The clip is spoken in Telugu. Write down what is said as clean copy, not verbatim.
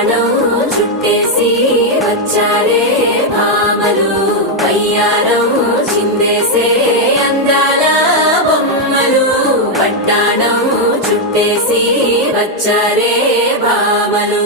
వడ్డాణం చుట్టేసి వచ్చారే భామలు వయ్యారం చిందేసే అందాల బొమ్మలు వడ్డాణం చుట్టేసి వచ్చారే భామలు